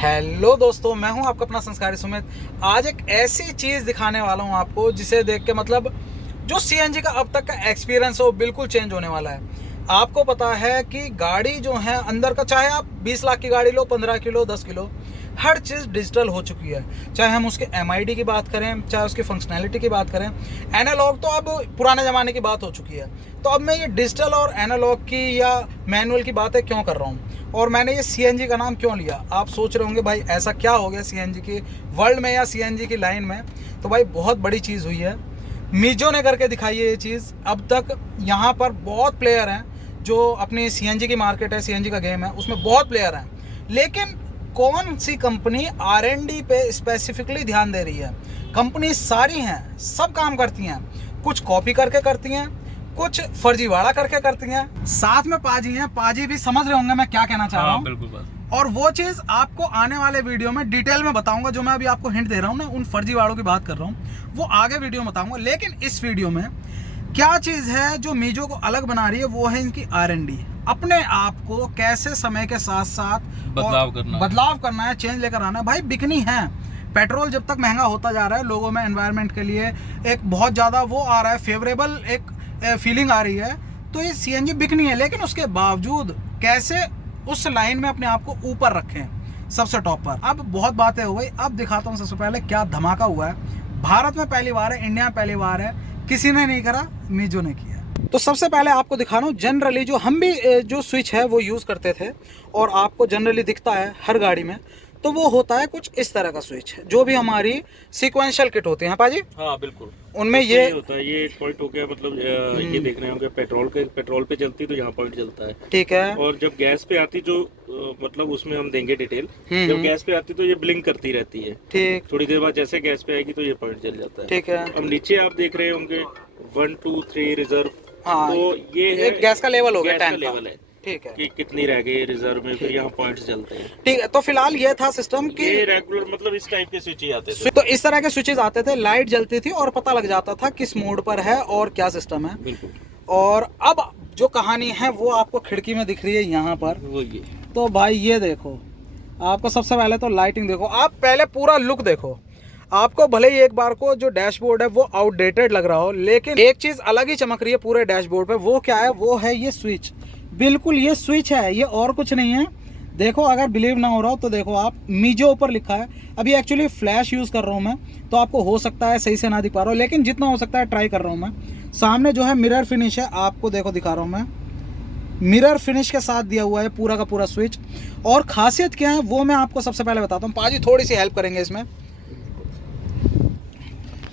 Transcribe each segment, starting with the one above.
Hello दोस्तों, मैं हूं आपका अपना संस्कारी सुमित। आज एक ऐसी चीज़ दिखाने वाला हूं आपको जिसे देख के मतलब जो सीएनजी का अब तक का एक्सपीरियंस है वो बिल्कुल चेंज होने वाला है। आपको पता है कि गाड़ी जो है अंदर का, चाहे आप 20 लाख की गाड़ी लो, 15 किलो, 10 किलो, हर चीज़ डिजिटल हो चुकी है। चाहे हम उसके एमआईडी की बात करें, चाहे उसकी फंक्शनैलिटी की बात करें। एनालॉग तो अब पुराने ज़माने की बात हो चुकी है। तो अब मैं ये डिजिटल और एनालॉग की या मैनुअल की बातें क्यों कर रहा हूँ और मैंने ये सीएनजी का नाम क्यों लिया। आप सोच रहे होंगे भाई ऐसा क्या हो गया सीएनजी की वर्ल्ड में या सीएनजी की लाइन में। तो भाई बहुत बड़ी चीज़ हुई है, मीजो ने करके दिखाई है ये चीज़। अब तक यहाँ पर बहुत प्लेयर हैं जो अपनी सीएनजी की मार्केट है, सीएनजी का गेम है, उसमें बहुत प्लेयर हैं, लेकिन कौन सी कंपनी आरएनडी पे स्पेसिफिकली ध्यान दे रही है। कंपनी सारी हैं, सब काम करती हैं, कुछ कॉपी करके करती हैं, कुछ फर्जीवाड़ा करके करती हैं। साथ में पाजी हैं, पाजी भी समझ रहे होंगे मैं क्या कहना चाह रहा हूँ। बिल्कुल बात। और वो चीज़ आपको आने वाले वीडियो में डिटेल में बताऊंगा। जो मैं अभी आपको हिंट दे रहा हूँ ना, उन फर्जीवाड़ों की बात कर रहा हूँ, वो आगे वीडियो में बताऊंगा। लेकिन इस वीडियो में क्या चीज़ है जो मीजो को अलग बना रही है, वो है इनकी आरएनडी। अपने आप को कैसे समय के साथ साथ बदलाव करना है, चेंज लेकर आना है। भाई बिकनी है। पेट्रोल जब तक महंगा होता जा रहा है, लोगों में एनवायरनमेंट के लिए एक बहुत ज़्यादा वो आ रहा है, फेवरेबल एक फीलिंग आ रही है, तो ये सीएनजी बिकनी है। लेकिन उसके बावजूद कैसे उस लाइन में अपने आप को ऊपर रखें, सबसे टॉप पर। अब बहुत बातें हो गई, अब दिखाता हूँ सबसे पहले क्या धमाका हुआ है। भारत में पहली बार है, इंडिया में पहली बार है, किसी ने नहीं करा, मीजो ने किया। तो सबसे पहले आपको दिखा रहा हूँ, जनरली जो हम भी जो स्विच है वो यूज़ करते थे और आपको जनरली दिखता है हर गाड़ी में, तो वो होता है कुछ इस तरह का स्विच है जो भी हमारी सीक्वेंशियल किट होती है। पाजी हाँ बिल्कुल, उनमें ये होता है। ये एक पॉइंट हो गया, मतलब ये देख रहे होंगे पेट्रोल पे चलती तो यहाँ पॉइंट जलता है, ठीक है। और जब गैस पे आती जो मतलब उसमें हम देंगे डिटेल, जब गैस पे आती तो ये ब्लिंक करती रहती है, ठीक। थोड़ी देर बाद जैसे गैस पे आएगी तो ये पॉइंट जल जाता है, ठीक है। अब नीचे आप देख रहे होंगे 1 2 3 रिजर्व। हाँ, तो ये है गैस का लेवल हो गया, गैस का लेवल है, ठीक है, कि कितनी रह गई रिजर्व में, फिर यहाँ पॉइंट्स जलते हैं। ठीक है। तो फिलहाल ये था सिस्टम कि ये रेगुलर मतलब इस टाइप के स्विच ही आते थे। तो इस तरह के स्विचेस आते थे, लाइट जलती थी और पता लग जाता था किस मोड पर है और क्या सिस्टम है। बिल्कुल। और अब जो कहानी है वो आपको खिड़की में दिख रही है यहाँ पर। वो ये तो भाई ये देखो, आपको सबसे पहले तो लाइटिंग देखो, आप पहले पूरा लुक देखो। आपको भले ही एक बार को जो डैशबोर्ड है वो आउटडेटेड लग रहा हो, लेकिन एक चीज़ अलग ही चमक रही है पूरे डैशबोर्ड पे। वो क्या है? वो है ये स्विच। बिल्कुल ये स्विच है, ये और कुछ नहीं है। देखो, अगर बिलीव ना हो रहा हो तो देखो आप, मीजो ऊपर लिखा है। अभी एक्चुअली फ्लैश यूज़ कर रहा हूँ मैं, तो आपको हो सकता है सही से ना दिख पा रहा हो, लेकिन जितना हो सकता है ट्राई कर रहा हूँ मैं। सामने जो है मिरर फिनिश है, आपको देखो दिखा रहा हूँ मैं, मिरर फिनिश के साथ दिया हुआ है पूरा का पूरा स्विच। और खासियत क्या है वो मैं आपको सबसे पहले बताता हूँ। पाजी थोड़ी सी हेल्प करेंगे इसमें।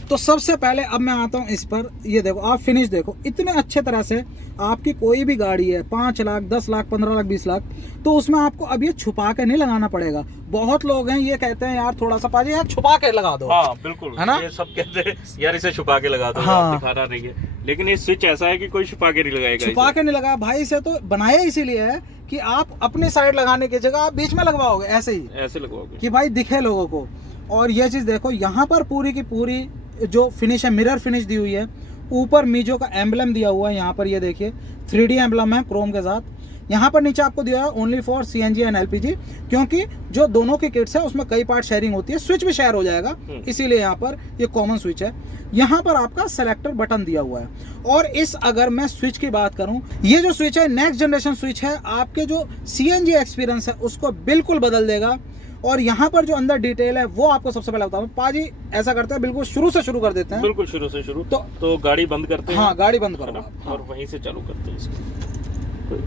तो सबसे पहले अब मैं आता हूँ इस पर। ये देखो, आप फिनिश देखो, इतने अच्छे तरह से। आपकी कोई भी गाड़ी है 5 लाख, 10 लाख, 15 लाख, 20 लाख, तो उसमें आपको अब ये छुपा के नहीं लगाना पड़ेगा। बहुत लोग हैं ये कहते हैं यार थोड़ा सा पाजी यार छुपा के लगा दो। हाँ बिल्कुल, है ना, ये सब कहते हैं यार इसे छुपा के लगा दो। हाँ, दिखाना नहीं है, लेकिन ये स्विच ऐसा है कि कोई छुपा के नहीं लगाएगा। छुपा के नहीं लगाया भाई, इसे तो बनाया इसीलिए है कि आप अपनी साइड लगाने की जगह आप बीच में लगवाओगे, ऐसे ही ऐसे लगवाओगे कि भाई दिखे लोगों को। और ये चीज़ देखो, यहाँ पर पूरी की पूरी जो फिनिश है, मिरर फिनिश दी हुई है। ऊपर मीजो का एम्बलम दिया हुआ है, यहाँ पर ये देखिए 3D एम्बलम है क्रोम के साथ। यहाँ पर नीचे आपको दिया है only for CNG and LPG, क्योंकि जो दोनों की किट्स है उसमें कई पार्ट शेयरिंग होती है, स्विच भी शेयर हो जाएगा, इसीलिए यहाँ पर ये कॉमन स्विच है। यहाँ पर आपका सेलेक्टर बटन दिया हुआ है। और इस अगर मैं स्विच की बात करूँ, ये जो स्विच है नेक्स्ट जनरेशन स्विच है, आपके जो सीएनजी एक्सपीरियंस है उसको बिल्कुल बदल देगा। और यहाँ पर जो अंदर डिटेल है वो आपको सबसे पहले बताऊँ। पाजी ऐसा करते हैं, बिल्कुल शुरू से शुरू कर देते हैं। बिल्कुल शुरू से शुरू। तो गाड़ी बंद करते हैं। हाँ, गाड़ी बंद करो और वहीं से चालू करते हैं इसको।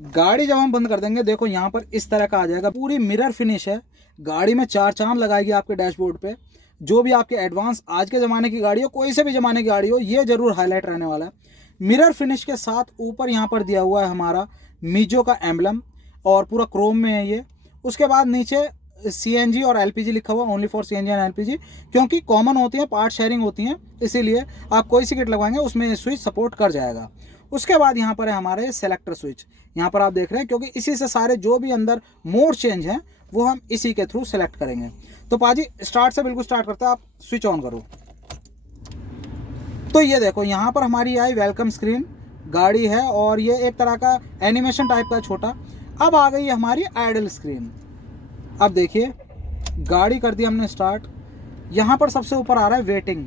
गाड़ी जब हम बंद कर देंगे, देखो यहाँ पर इस तरह का आ जाएगा, पूरी मिरर फिनिश है। गाड़ी में 4 चांद लगाएगी आपके डैशबोर्ड पे। जो भी आपके एडवांस आज के ज़माने की गाड़ी हो, कोई से भी ज़माने की गाड़ी हो, ये जरूर हाईलाइट रहने वाला है। मिरर फिनिश के साथ ऊपर यहाँ पर दिया हुआ है हमारा मीजो का एम्बलम, और पूरा क्रोम में है ये। उसके बाद नीचे सीएनजी और एलपीजी लिखा हुआ, only for CNG and LPG, क्योंकि कॉमन होती है, पार्ट शेयरिंग होती हैं, इसीलिए आप कोई सी किट लगवाएंगे उसमें स्विच सपोर्ट कर जाएगा। उसके बाद यहाँ पर है हमारे सेलेक्टर स्विच, यहाँ पर आप देख रहे हैं, क्योंकि इसी से सारे जो भी अंदर मोड चेंज हैं वो हम इसी के थ्रू सेलेक्ट करेंगे। तो पाजी स्टार्ट से बिल्कुल स्टार्ट करते हैं, आप स्विच ऑन करो। तो ये देखो, यहाँ पर हमारी आई वेलकम स्क्रीन, गाड़ी है, और ये एक तरह का एनिमेशन टाइप का छोटा। अब आ गई हमारी आइडल स्क्रीन। अब देखिए गाड़ी कर दी हमने स्टार्ट। यहाँ पर सबसे ऊपर आ रहा है वेटिंग।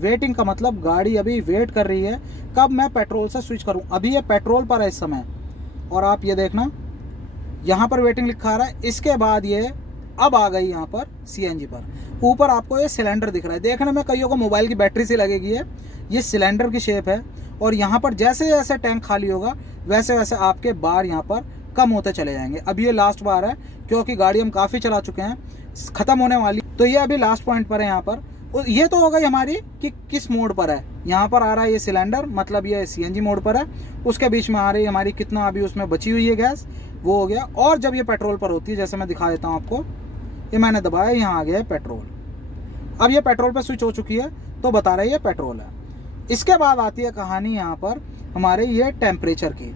वेटिंग का मतलब गाड़ी अभी वेट कर रही है कब मैं पेट्रोल से स्विच करूँ। अभी ये पेट्रोल पर है इस समय, और आप ये देखना यहाँ पर वेटिंग लिखा आ रहा है। इसके बाद ये अब आ गई यहाँ पर सीएनजी पर। ऊपर आपको ये सिलेंडर दिख रहा है, देखने में कईयों को मोबाइल की बैटरी से लगेगी है, ये सिलेंडर की शेप है। और यहाँ पर जैसे जैसे टैंक खाली होगा वैसे वैसे आपके बार यहाँ पर कम होते चले जाएंगे। अभी ये लास्ट बार है क्योंकि गाड़ी हम काफ़ी चला चुके हैं, ख़त्म होने वाली, तो ये अभी लास्ट पॉइंट पर है यहाँ पर। ये तो हो गई हमारी कि किस मोड पर है। यहाँ पर आ रहा है ये सिलेंडर, मतलब ये सीएनजी मोड पर है। उसके बीच में आ रही है हमारी कितना अभी उसमें बची हुई है गैस, वो हो गया। और जब ये पेट्रोल पर होती है, जैसे मैं दिखा देता हूँ आपको, ये मैंने दबाया, यहाँ आ गया है पेट्रोल। अब ये पेट्रोल पर स्विच हो चुकी है तो बता रही है पेट्रोल है। इसके बाद आती है कहानी यहाँ पर हमारे ये टेम्परेचर की।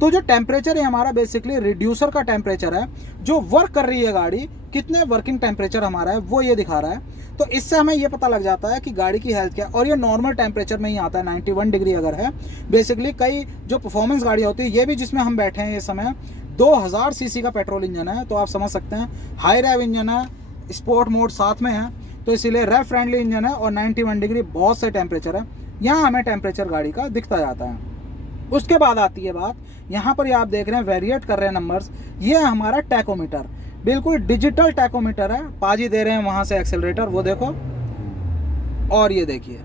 तो जो टेम्परेचर है हमारा बेसिकली रिड्यूसर का टेम्परेचर है, जो वर्क कर रही है गाड़ी, कितने वर्किंग टेम्परेचर हमारा है वो ये दिखा रहा है। तो इससे हमें ये पता लग जाता है कि गाड़ी की हेल्थ क्या है। और ये नॉर्मल टेम्परेचर में ही आता है, 91 डिग्री अगर है। बेसिकली कई जो परफॉर्मेंस गाड़ियाँ होती है, ये भी जिसमें हम बैठे हैं ये समय 2000 सीसी का पेट्रोल इंजन है, तो आप समझ सकते हैं हाई रेव इंजन है, स्पोर्ट मोड साथ में है, तो इसीलिए रेव फ्रेंडली इंजन है। और 91 डिग्री बहुत से टेम्परेचर है, यहाँ हमें टेम्परेचर गाड़ी का दिखता जाता है। उसके बाद आती है बात, यहाँ पर ये आप देख रहे हैं वेरिएट कर रहे हैं नंबर्स, ये है हमारा टैकोमीटर, बिल्कुल डिजिटल टैकोमीटर है। पाजी दे रहे हैं वहाँ से एक्सेलरेटर, वो देखो। और ये देखिए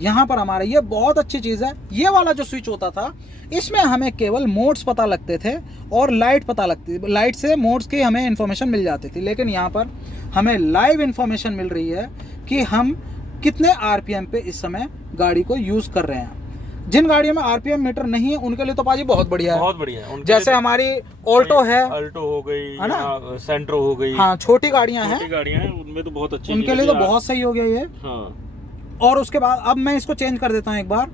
यहाँ पर हमारा ये बहुत अच्छी चीज़ है। ये वाला जो स्विच होता था इसमें हमें केवल मोड्स पता लगते थे और लाइट पता लगती थी, लाइट से मोड्स की हमें इन्फॉर्मेशन मिल जाती थी। लेकिन यहाँ पर हमें लाइव इन्फॉर्मेशन मिल रही है कि हम कितने आरपीएम पे इस समय गाड़ी को यूज़ कर रहे हैं। जिन गाड़ियों में आरपीएम मीटर नहीं है उनके लिए तो पाजी बहुत बढ़िया है, बहुत बढ़िया है। जैसे हमारी ऑल्टो है, अल्टो हो गई है ना, सेंट्रो हो गई, हाँ छोटी गाड़ियां हैं, छोटी गाड़ियां हैं, उनमें तो बहुत अच्छी, उनके लिए तो बहुत सही हो गया ये। हाँ। और उसके बाद अब मैं इसको चेंज कर देता हूँ एक बार,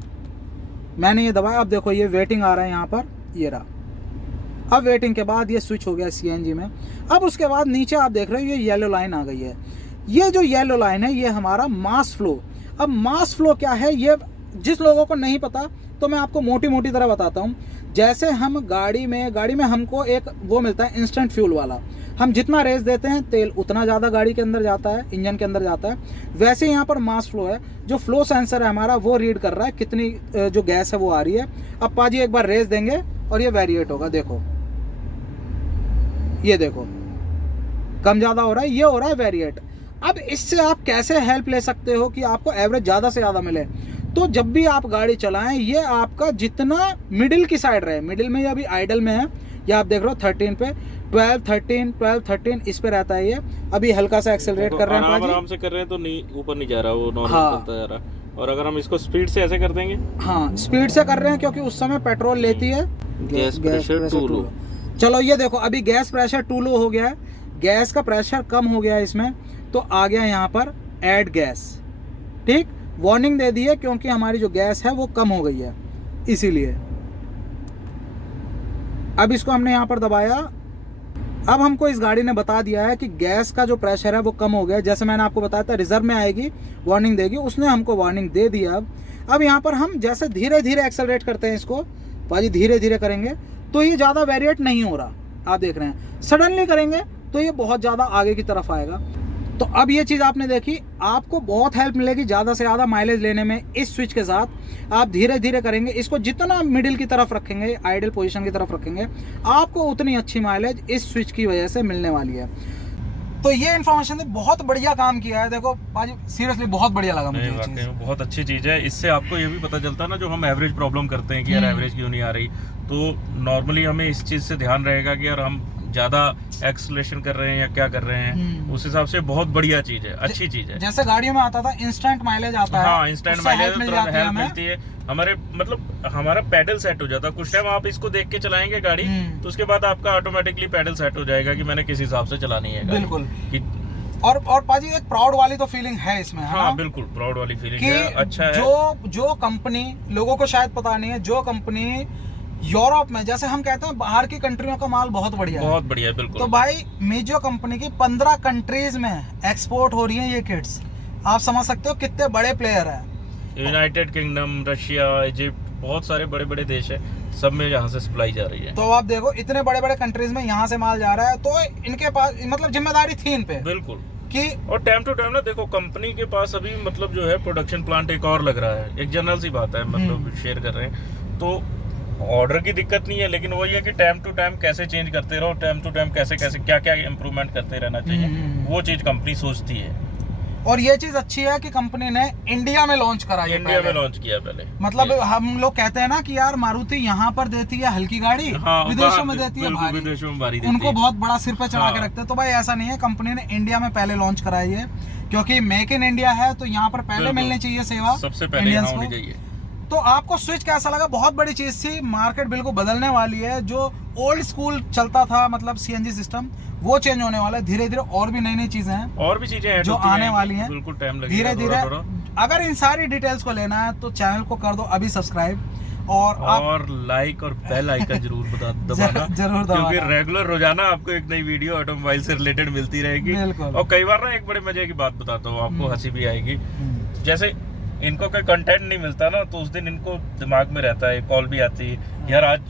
मैंने ये दबाया, अब देखो ये वेटिंग आ रहा है यहाँ पर, ये रहा। अब वेटिंग के बाद ये स्विच हो गया सीएनजी में। अब उसके बाद नीचे आप देख रहे हो ये येलो लाइन आ गई है। ये जो येलो लाइन है ये हमारा मास फ्लो। अब मास फ्लो क्या है ये जिस लोगों को नहीं पता तो मैं आपको मोटी मोटी तरह बताता हूँ। जैसे हम गाड़ी में हमको एक वो मिलता है इंस्टेंट फ्यूल वाला, हम जितना रेस देते हैं तेल उतना ज़्यादा गाड़ी के अंदर जाता है, इंजन के अंदर जाता है। वैसे यहाँ पर मास फ्लो है, जो फ्लो सेंसर है हमारा वो रीड कर रहा है कितनी जो गैस है वो आ रही है। अब पाजी एक बार रेस देंगे और ये वेरिएट होगा, देखो ये देखो कम ज़्यादा हो रहा है, ये हो रहा है वेरिएट। अब इससे आप कैसे हेल्प ले सकते हो कि आपको एवरेज ज़्यादा से ज़्यादा मिले। तो जब भी आप गाड़ी चलाएं ये आपका जितना मिडिल की साइड रहे, मिडिल में ये अभी आइडल में है, ये आप देख रहे हो 13 पे 12 13 इस पे रहता है ये। अभी हल्का सा एक्सेलरेट कर रहे हैं पाजी, आराम से कर रहे हैं तो नहीं ऊपर नहीं जा रहा, वो नॉर्मल चलता जा रहा है। और अगर हम इसको स्पीड से ऐसे कर देंगे, हाँ स्पीड से कर रहे हैं क्योंकि उस समय पेट्रोल लेती है गैस प्रेशर टू लो। चलो ये देखो अभी गैस प्रेशर टू लो हो गया है, गैस का प्रेशर कम हो गया है इसमें, तो आ गया यहाँ पर ऐड गैस। ठीक, वार्निंग दे दी है क्योंकि हमारी जो गैस है वो कम हो गई है, इसीलिए। अब इसको हमने यहाँ पर दबाया, अब हमको इस गाड़ी ने बता दिया है कि गैस का जो प्रेशर है वो कम हो गया। जैसे मैंने आपको बताया था रिजर्व में आएगी वार्निंग देगी, उसने हमको वार्निंग दे दी। अब यहाँ पर हम जैसे धीरे धीरे एक्सेलरेट करते हैं इसको, पाजी धीरे धीरे करेंगे तो ये ज़्यादा वेरिएट नहीं हो रहा, आप देख रहे हैं। सडनली करेंगे तो ये बहुत ज़्यादा आगे की तरफ आएगा। तो अब ये चीज़ आपने देखी, आपको बहुत हेल्प मिलेगी ज़्यादा से ज़्यादा माइलेज लेने में इस स्विच के साथ। आप धीरे धीरे करेंगे इसको, जितना मिडिल की तरफ रखेंगे, आइडल पोजीशन की तरफ रखेंगे, आपको उतनी अच्छी माइलेज इस स्विच की वजह से मिलने वाली है। तो ये इन्फॉर्मेशन ने बहुत बढ़िया काम किया है, देखो पाजी सीरियसली बहुत बढ़िया लगा मुझे ये चीज़। बहुत अच्छी चीज़ है। इससे आपको ये भी पता चलता है ना, जो हम एवरेज प्रॉब्लम करते हैं कि यार एवरेज क्यों नहीं आ रही, तो नॉर्मली हमें इस चीज़ से ध्यान रहेगा कि यार हम ज़्यादा एक्सलेशन कर रहे हैं या क्या कर रहे हैं, उस हिसाब से बहुत बढ़िया चीज़ है, अच्छी चीज़ है। जैसे गाड़ियों में आता था इंस्टेंट माइलेज आता है, हाँ इंस्टेंट माइलेज हेल्प मिलती है हमारे, मतलब हमारा पैडल सेट हो जाता है। कुछ टाइम आप इसको देख के चलाएंगे गाड़ी, तो उसके बाद आपका ऑटोमेटिकली पैडल सेट हो जाएगा कि मैंने किस हिसाब से चलानी है गाड़ी। बिल्कुल। और पाजी एक प्राउड वाली तो फीलिंग है इसमें, हाँ बिल्कुल प्राउड वाली फीलिंग है, अच्छा है। जो कंपनी, लोगों को शायद पता नहीं है, जो कंपनी यूरोप में, जैसे हम कहते हैं बाहर की कंट्रियों का माल बहुत बढ़िया है, बहुत बढ़िया है, बिल्कुल। तो भाई मीजो कंपनी की 15 कंट्रीज में एक्सपोर्ट हो रही है ये किट्स। आप समझ सकते हो कितने बड़े प्लेयर है। यूनाइटेड किंगडम, रशिया, इजिप्ट, बहुत सारे बड़े बड़े देश है, सब में यहाँ से सप्लाई जा रही है। तो आप देखो इतने बड़े बड़े कंट्रीज में यहाँ से माल जा रहा है, तो इनके पास मतलब जिम्मेदारी थी इन पे बिल्कुल कि और टाइम टू टाइम ना देखो कंपनी के पास अभी मतलब जो है प्रोडक्शन प्लांट एक और लग रहा है, एक जनरल सी बात है मतलब शेयर कर रहे हैं, तो ऑर्डर की दिक्कत नहीं है, लेकिन वही है कि टाइम टू टाइम कैसे चेंज करते रहो, टाइम टू टाइम कैसे कैसे क्या क्या इम्प्रूवमेंट करते रहना चाहिए, वो चीज कंपनी सोचती है। और ये चीज अच्छी है कि कंपनी ने इंडिया में लॉन्च करा है, इंडिया में लॉन्च किया पहले। मतलब हम लोग कहते हैं ना कि यार मारुति यहाँ पर देती है हल्की गाड़ी, हाँ, विदेशों में देती है भारी, विदेशों में भारी देती उनको है। बहुत बड़ा सिर पे चढ़ा के हाँ। रखते हैं। तो भाई ऐसा नहीं है, कंपनी ने इंडिया में पहले लॉन्च कराई है, क्योंकि मेक इन इंडिया है, तो यहाँ पर पहले मिलनी चाहिए सेवा सबसे पहले इंडियंस यहाँ को। होनी चाहिए। तो आपको स्विच कैसा लगा? बहुत बड़ी चीज थी, मार्केट बिल्कुल बदलने वाली है। जो ओल्ड स्कूल चलता था मतलब सीएनजी सिस्टम, वो चेंज होने वाला है धीरे धीरे, और भी नई नई चीजें हैं और भी चीजें जो आने वाली हैं, बिल्कुल टाइम लगेगा धीरे धीरे। थोड़ा। अगर इन सारी डिटेल्स को लेना है तो चैनल को कर दो अभी सब्सक्राइब, और लाइक और बेल आइकन जरूर दबाना, जरूर दबाना, क्योंकि रेगुलर रोजाना आपको एक नई वीडियो ऑटोमोबाइल से रिलेटेड मिलती रहेगी। बिल्कुल। और कई बार ना एक बड़े मजे की बात बताता हूँ आपको, हंसी भी आएगी। जैसे इनको कोई कंटेंट नहीं मिलता ना, तो उस दिन इनको दिमाग में रहता है, कॉल भी आती है, यार आज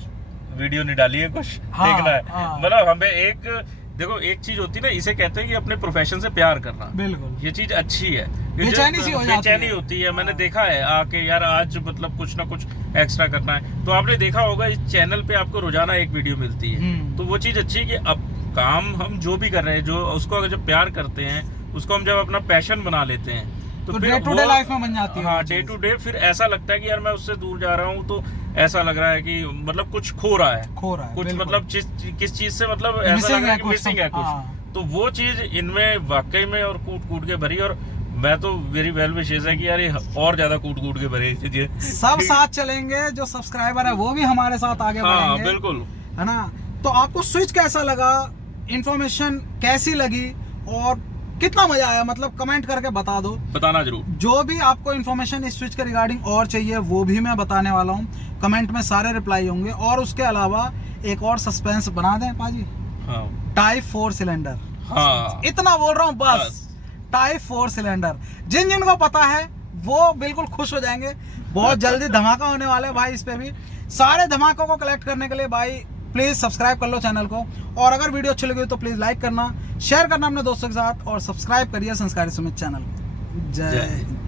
वीडियो नहीं डाली है, कुछ देखना है। मतलब हमें एक देखो एक चीज होती है ना, इसे कहते हैं कि अपने प्रोफेशन से प्यार करना। बिल्कुल, ये चीज अच्छी है, बेचैनी सी हो जाती है। बेचैनी होती है। मैंने देखा है आके यार आज मतलब कुछ ना कुछ एक्स्ट्रा करना है, तो आपने देखा होगा इस चैनल पे आपको रोजाना एक वीडियो मिलती है, तो वो चीज अच्छी है कि अब काम हम जो भी कर रहे हैं, जो उसको अगर जब प्यार करते हैं, उसको हम जब अपना पैशन बना लेते हैं, तो डे टू डे लाइफ में बन जाती है। हाँ, डे टू डे फिर ऐसा लगता है कि यार मैं उससे दूर जा रहा हूँ, तो ऐसा लग रहा है कि मतलब कुछ खो रहा है कुछ, मतलब किस चीज से मतलब ऐसा लग रहा है कि मिसिंग है कुछ। तो वो चीज इनमें वाकई में और कूट कूट के भरी, और मैं तो वेरी वेल विशेष है कि यार ये और ज्यादा कूट कूट के भरी चीजें सब साथ चलेंगे। जो सब्सक्राइबर है वो भी हमारे साथ आगे बढ़ेंगे, बिल्कुल, है ना। तो आपको स्विच कैसा लगा, इंफॉर्मेशन कैसी लगी और कितना मजा आया, मतलब कमेंट करके बता दो, बताना जरूर। जो भी आपको इन्फॉर्मेशन इस स्विच के रिगार्डिंग और चाहिए वो भी मैं बताने वाला हूँ, कमेंट में सारे रिप्लाई होंगे। और उसके अलावा एक और सस्पेंस बना दें पाजी, टाइप 4 सिलेंडर, इतना बोल रहा हूँ बस, टाइप 4 सिलेंडर। जिन जिनको पता है वो बिल्कुल खुश हो जाएंगे। बहुत जल्दी धमाका होने वाला है भाई इस पे भी। सारे धमाकों को कलेक्ट करने के लिए भाई प्लीज सब्सक्राइब कर लो चैनल को, और अगर वीडियो अच्छी लगी तो प्लीज लाइक करना, शेयर करना अपने दोस्तों के साथ, और सब्सक्राइब करिए संस्कारी सुमित चैनल को। जय हिंद।